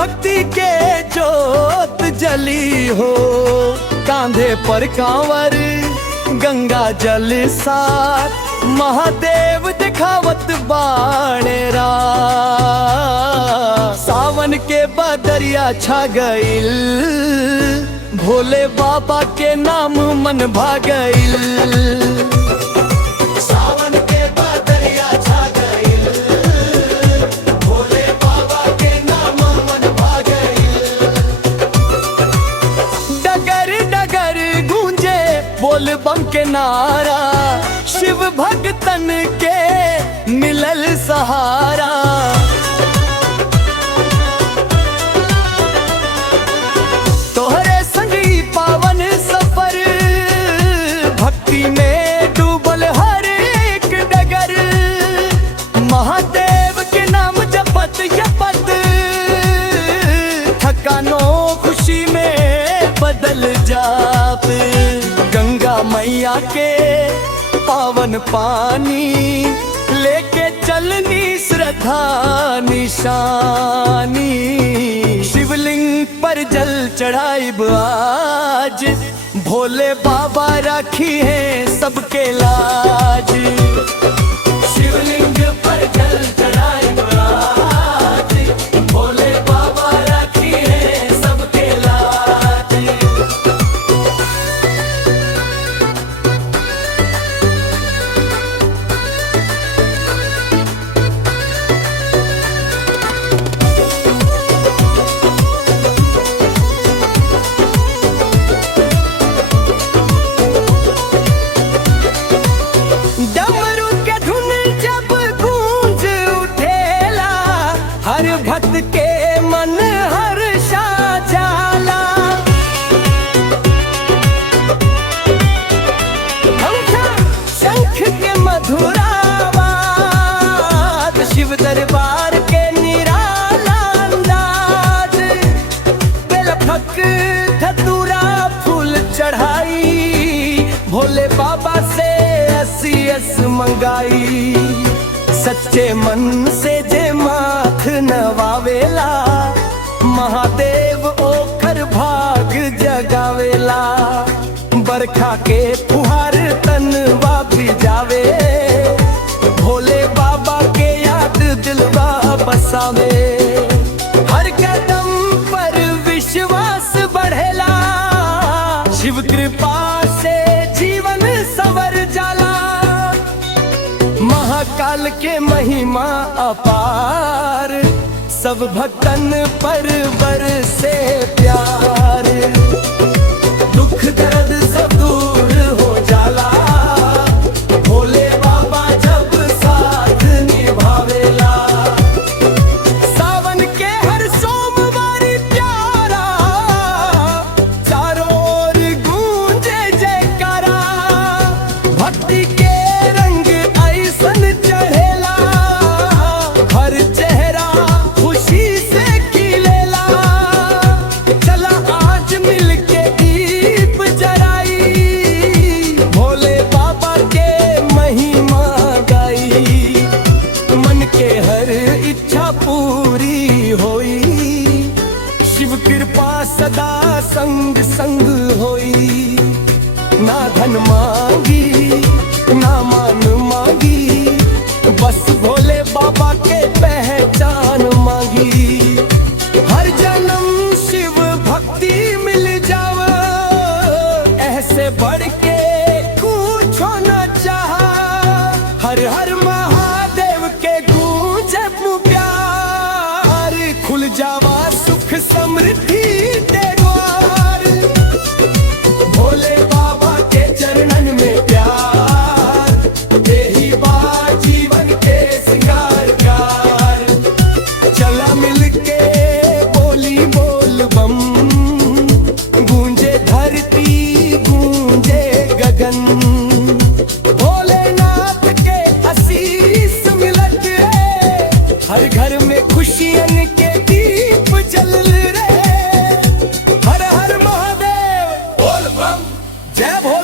भक्ति के जोत जली हो, कांधे पर कांवर गंगा जल साथ, महादेव दिखावत बाणेरा। सावन के बदरिया छा गइल, भोले बाबा के नाम मन भागइल। सावन के बदरिया छा गइल, भोले बाबा के नाम मन भागइल। डगर डगर गूंजे बोल बम के नारा, शिव भक्तन के मिलल सहारा। तोहरे संगी पावन सफर, भक्ति में डूबल हर एक डगर। महादेव के नाम जपत जपत, थकानो खुशी में बदल जाप। गंगा मैया के पावन पानी लेके चलनी श्रद्धा निशानी। शिवलिंग पर जल चढ़ाइब आज, भोले बाबा राखी है सबके लाज। शिवलिंग पर जल चढ़ाइब आज, भोले बाबा राखी है सबके लाज। भक्त के मन हर्षा जाला, शंख के मधुर आवाज, शिव दरबार के निराला अंदाज। बेलपक धतूरा फूल चढ़ाई, भोले बाबा से असीयस मंगाई। सच्चे मन से जे माथ नवावेला, महादेव ओकर भाग जगावेला। बरखा के फुहार तनवा भिजावे, भोले बाबा के याद दिलवा बसावे। हर कदम पर विश्वास बढ़ेला, शिव कृपा से जीवन संवर जाला। महाकाल के महिमा अपार, सब भक्तन पर बरसे प्यार। दुख दर्द सब दूर हो जाला, भोले बाबा जब साथ निभावेला। सावन के हर सोमवार प्यारा, चारों ओर गूंजे जयकारा। भक्ति के चढ़ेला, हर चेहरा खुशी से खिलेला। चला आज मिलके दीप जराई, भोले बाबा के महिमा गाई। मन के हर इच्छा पूरी होई, शिव कृपा सदा संग संग होई। ना धन मांगी ना मान मांगी, बस भोले बाबा के पहचान मांगी। हर जन्म शिव भक्ति मिल जाव, ऐसे बढ़ के कुछ न चाहा। हर हर महादेव के गूंजे प्यार, खुल जावा सुख समृद्धि के द्वार। भोले बाबा के चरणन में प्यार, यही बात जीवन के सिंगार कार। चला मिलके बोली बोल बम, गूंजे धरती गूंजे गगन। भोलेनाथ के आशीष मिलत है, हर घर में खुशियन के दीप जल रहे। हर हर महादेव बोल बम, जय भोले।